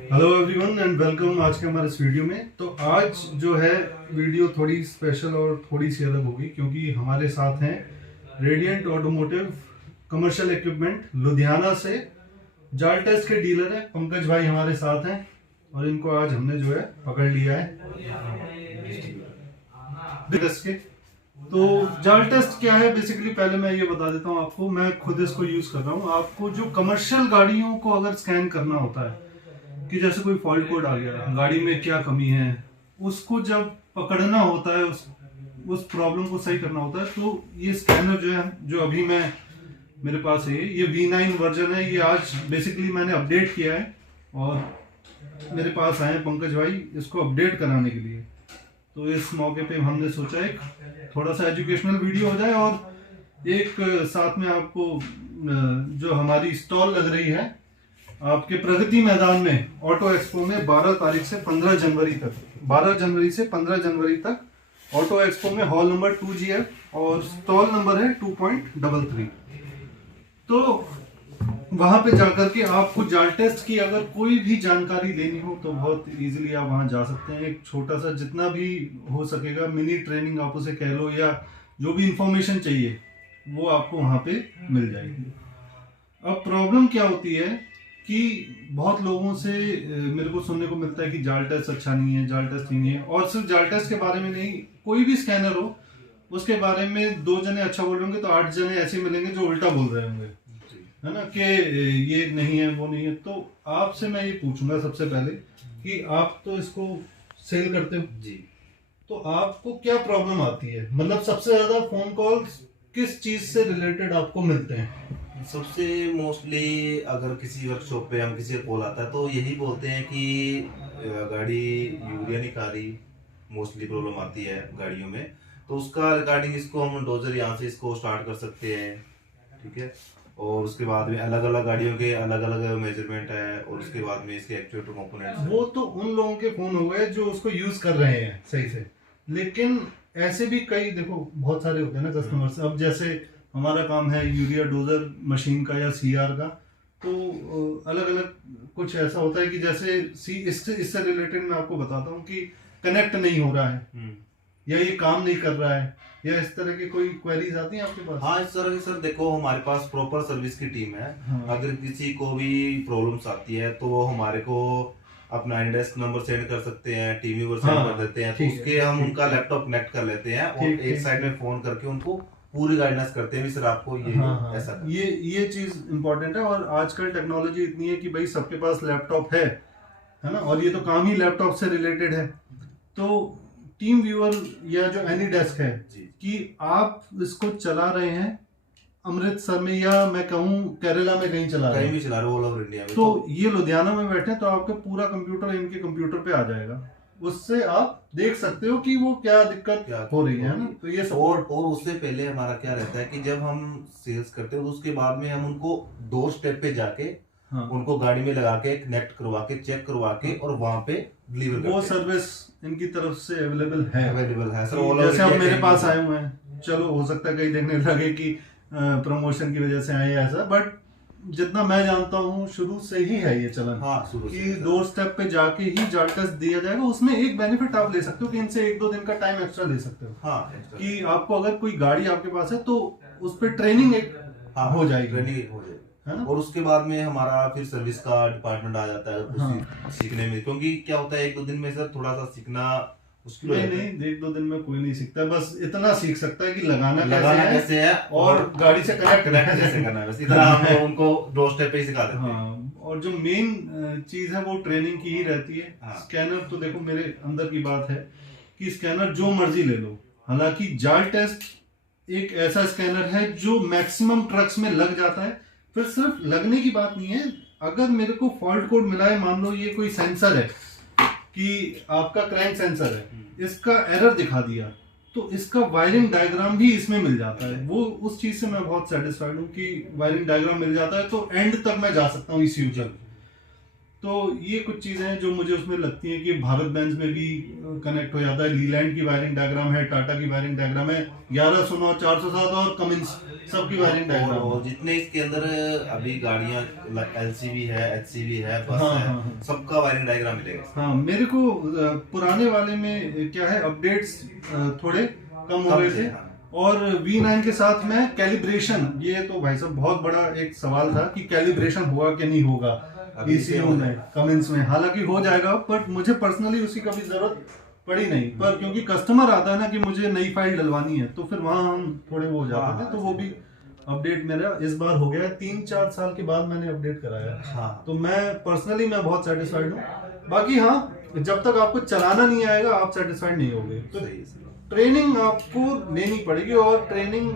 Hello everyone and welcome आज के हमारे इस वीडियो में। तो आज जो है वीडियो थोड़ी स्पेशल और थोड़ी सी अलग होगी क्योंकि हमारे साथ हैं radiant automotive commercial equipment Ludhiana से जाल टेस्ट के डीलर है पंकज भाई हमारे साथ हैं और इनको आज हमने जो है पकड़ लिया है टेस्ट के। तो जाल टेस्ट क्या है बेसिकली पहले मैं ये बता देता हूँ आपको। मैं खुद इसको यूज कर रहा हूँ। आपको जो कमर्शियल गाड़ियों को अगर स्कैन करना होता है कि जैसे कोई फॉल्ट कोड आ गया, गाड़ी में क्या कमी है, उसको जब पकड़ना होता है, उस प्रॉब्लम को सही करना होता है, तो ये स्कैनर जो है जो अभी मैं मेरे पास है ये V9 वर्जन है। ये आज बेसिकली मैंने अपडेट किया है और मेरे पास आए पंकज भाई इसको अपडेट कराने के लिए। तो इस मौके पे हमने सोचा एक थोड़ा सा एजुकेशनल वीडियो हो जाए और एक साथ में आपको जो हमारी स्टॉल लग रही है आपके प्रगति मैदान में ऑटो एक्सपो में 12 तारीख से 15 जनवरी तक 12 जनवरी से 15 जनवरी तक ऑटो एक्सपो में हॉल नंबर 2GF और स्टॉल नंबर है 2.33। तो वहां पे जाकर के आपको जाल टेस्ट की अगर कोई भी जानकारी लेनी हो तो बहुत इजीली आप वहां जा सकते हैं। एक छोटा सा जितना भी हो सकेगा मिनी ट्रेनिंग आप उसे कह लो या जो भी इंफॉर्मेशन चाहिए वो आपको वहां पे मिल जाएगी। अब प्रॉब्लम क्या होती है कि बहुत लोगों से मेरे को सुनने को मिलता है कि जाल टेस्ट अच्छा नहीं है, जाल टेस्ट नहीं है। और सिर्फ जाल टेस्ट के बारे में नहीं, कोई भी स्कैनर हो उसके बारे में 2 जने अच्छा बोल रहे होंगे तो 8 जने ऐसे मिलेंगे जो उल्टा बोल रहे होंगे, है ना, कि ये नहीं है वो नहीं है। तो आपसे मैं ये पूछूंगा सबसे पहले कि आप तो इसको सेल करते हो जी, तो आपको क्या प्रॉब्लम आती है? मतलब सबसे ज्यादा फोन कॉल किस चीज से रिलेटेड आपको मिलते हैं? सबसे मोस्टली अगर किसी वर्कशॉप पे हम किसी का कॉल आता है तो यही बोलते हैं कि गाड़ी यूरिया नहीं खा रही, मोस्टली प्रॉब्लम आती है गाड़ियों में। तो उसका रिगार्डिंग इसको हम डोजर यहाँ से इसको स्टार्ट कर सकते हैं, ठीक है। और उसके बाद में अलग अलग गाड़ियों के अलग अलग मेजरमेंट है और उसके बाद में इसके एक्चुएटर कंपोनेंट्स। वो तो उन लोगों के फोन हो गए जो उसको यूज कर रहे हैं सही से, लेकिन ऐसे भी कई देखो बहुत सारे होते हैं ना कस्टमर्स। अब जैसे हमारा काम है यूरिया डोजर मशीन का या CR का, तो अलग अलग कुछ ऐसा होता है कि जैसे इससे रिलेटेड मैं आपको बताता हूँ कि कनेक्ट नहीं हो रहा है या ये काम नहीं कर रहा है या इस तरह की कोई क्वेरीज आती हैं आपके पास? हाँ, इस तरह की सर देखो हमारे पास प्रॉपर सर्विस की टीम है। हाँ। अगर किसी को भी प्रॉब्लम्स आती है तो वो हमारे को अपना इंडेस्क नंबर सेंड कर सकते हैं, टीम व्यूअर सेंड कर देते हैं, तो उसके हम उनका लैपटॉप कनेक्ट कर लेते हैं और एक साइड में फोन करके उनको पूरी गाइडेंस करते हैं भी सर आपको ये ऐसा ये चीज इंपॉर्टेंट है। और आजकल टेक्नोलॉजी इतनी है कि भाई सबके पास लैपटॉप है ना, और ये तो काम ही लैपटॉप से रिलेटेड है। तो टीम व्यूअर या जो एनी डेस्क है कि आप इसको चला रहे हैं अमृतसर में या मैं कहूँ केरला में कहीं चला रहे हैं, कहीं भी चला रहे ऑल ओवर इंडिया में, तो ये लुधियाना में बैठे तो आपके पूरा कंप्यूटर इनके कंप्यूटर पे आ जाएगा। उससे आप देख सकते हो कि वो क्या दिक्कत हो रही है ना। तो ये और उससे पहले हमारा क्या रहता है कि जब हम सेल्स करते हैं तो उसके बाद में हम उनको डोर स्टेप पे जाके उनको गाड़ी में लगा के कनेक्ट करवा के चेक करवा के और वहां पे डिलीवर करते हैं। वो सर्विस इनकी तरफ से अवेलेबल है सर। जैसे आप मेरे पास आए हुए हैं, चलो हो सकता है कहीं देखने लगे कि प्रमोशन की वजह से आए ऐसा, बट जितना मैं जानता हूँ शुरू से ही है ये चलन। हाँ, कि 2 स्टेप पे जाके ही जाल टेस्ट दिया जाएगा। उसमें एक बेनिफिट आप ले सकते हो कि इनसे 1-2 दिन का टाइम एक्स्ट्रा ले सकते हो। हाँ, कि आपको अगर कोई गाड़ी आपके पास है तो उस पर ट्रेनिंग एक हो जाएगी, है ना। और उसके बाद में हमारा फिर सर्विस का डिपार्टमेंट आ जाता है कुछ सीखने में, क्योंकि क्या होता है 1-2 दिन में सर थोड़ा सा सीखना मुश्किल नहीं 1-2 दिन में कोई नहीं सीखता, बस इतना सीख सकता है कि लगाना कैसे है और गाड़ी से कनेक्ट कैसे करना है, बस इतना हम उनको डोर स्टेप पे ही सिखा देते हैं। और जो मेन चीज है वो ट्रेनिंग की ही रहती है। स्कैनर तो देखो मेरे अंदर की बात है कि स्कैनर जो मर्जी ले लो, हालांकि जाल टेस्ट एक ऐसा स्कैनर है जो मैक्सिमम ट्रक्स में लग जाता है। फिर सिर्फ लगने की बात नहीं है, अगर मेरे को फॉल्ट कोड मिला है, मान लो ये कोई सेंसर है कि आपका क्रैंक सेंसर है, इसका एरर दिखा दिया तो इसका वायरिंग डायग्राम भी इसमें मिल जाता है। वो उस चीज से मैं बहुत सेटिस्फाइड हूँ कि वायरिंग डायग्राम मिल जाता है तो एंड तक मैं जा सकता हूँ इस यूजर। तो ये कुछ चीजें हैं जो मुझे उसमें लगती हैं कि भारत बेंज में भी कनेक्ट हो जाता है। लीलैंड की वायरिंग डायग्राम है, टाटा की वायरिंग डायग्राम है, 1109, 407 और कमिंस सबकी वायरिंग डायग्राम और है। जितने इसके अंदर अभी गाड़ियां LCV है, HCV है, बस हाँ, है, हाँ, हाँ। सबका वायरिंग डायग्राम मिलेगा। हाँ, मेरे को पुराने वाले में क्या है, अपडेट्स थोड़े कम हो गए थे। हाँ। और V9 के साथ में कैलिब्रेशन, ये तो भाई साहब बहुत बड़ा एक सवाल था कि कैलिब्रेशन होगा कि नहीं होगा अभी ECU में, कमिंस में। हालांकि हो जाएगा, बट मुझे पर्सनली उसी का भी जरूरत पड़ी नहीं। पर क्योंकि कस्टमर आता है ना कि मुझे नई फाइल डलवानी है, तो फिर वहां हम थोड़े वो हो जाते थे, तो वो भी अपडेट मेरा इस बार हो गया है। 3-4 साल के बाद मैंने अपडेट कराया है। हाँ। तो मैं पर्सनली मैं बहुत सेटिस्फाइड हूँ। बाकी हाँ, जब तक आपको चलाना नहीं आएगा आप सेटिस्फाइड नहीं होगे। तो सही है। ट्रेनिंग आपको लेनी पड़ेगी, और ट्रेनिंग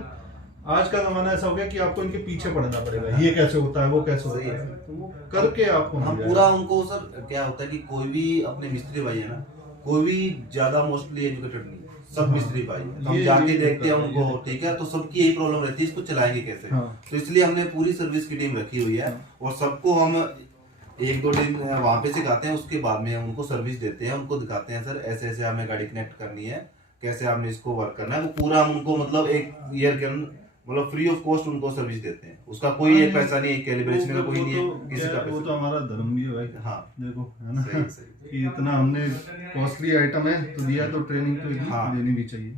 आज का जमाना ऐसा हो गया कि आपको इनके पीछे पड़ना पड़ेगा, ये कैसे होता है, वो कैसे होता है, तो वो करके आपको हम मिल पूरा जाएगा। उनको सर क्या होता है कि कोई भी अपने मिस्त्री भाई है ना, कोई भी ज्यादा मोस्टली एजुकेटेड नहीं, सब मिस्त्री भाई है। तो हम ये जाके देखते हैं दिक्कत है, उनको, ठीक है, तो सबकी यही प्रॉब्लम रहती है, इसको चलाएंगे कैसे। हाँ। तो इसलिए हमने पूरी सर्विस की टीम रखी हुई है, और सबको हम 1-2 दिन वहां पे सिखाते हैं, उसके बाद में उनको सर्विस देते हैं, उनको दिखाते हैं सर ऐसे ऐसे हमें गाड़ी कनेक्ट करनी है, कैसे आपने इसको वर्क करना है। वो पूरा हम उनको मतलब 1 ईयर के मतलब फ्री ऑफ कॉस्ट उनको सर्विस देते हैं। उसका कोई एक पैसा नहीं है, कैलिब्रेशन का कोई नहीं है, किसी का वो पैसा। तो हमारा धर्म भी है भाई। हाँ, देखो है ना, सही सही। कि इतना हमने कॉस्टली आइटम है तो दिया, तो ट्रेनिंग तो इतनी हाँ। देनी भी चाहिए।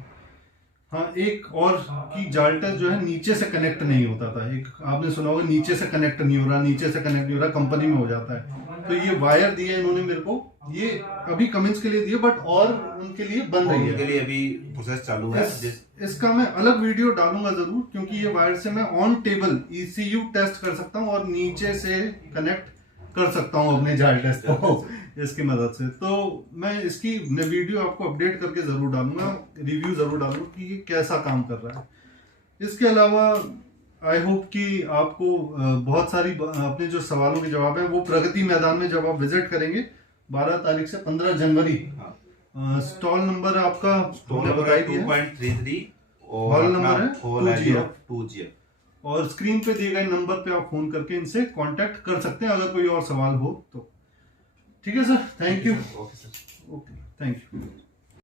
हाँ, एक और कि जाल्टस जो है नीचे से कनेक्ट नहीं होता था। एक आपने सुना होगा, नीचे से कनेक्ट नहीं हो रहा, नीचे से कनेक्ट नहीं हो रहा, कंपनी में हो जाता है। तो ये वायर दिए इन्होंने मेरे को, ये अभी कमेंट्स के लिए दिए, बट और उनके लिए बन रही उनके है। लिए अभी प्रोसेस चालू है। इसका मैं अलग वीडियो डालूंगा जरूर, क्योंकि ये वायर से मैं ऑन टेबल ECU टेस्ट कर सकता हूँ और नीचे से कनेक्ट कर सकता हूँ अपने जाल्टस को इसकी मदद से। तो मैं इसकी वीडियो आपको अपडेट करके जरूर डालूंगा, रिव्यू जरूर डालूंगा कि ये कैसा काम कर रहा है। इसके अलावा आई होप कि आपको बहुत सारी अपने जो सवालों के जवाब है वो प्रगति मैदान में जब आप विजिट करेंगे 12 तारीख से 15 जनवरी। स्टॉल नंबर आपका स्टॉल नंबर 2.33 और हॉल नंबर है 2G। और स्क्रीन पे दिए गए नंबर पे आप फोन करके इनसे कांटेक्ट कर सकते हैं अगर कोई और सवाल हो तो। ठीक है sir, thank you. Okay sir. Okay, thank you.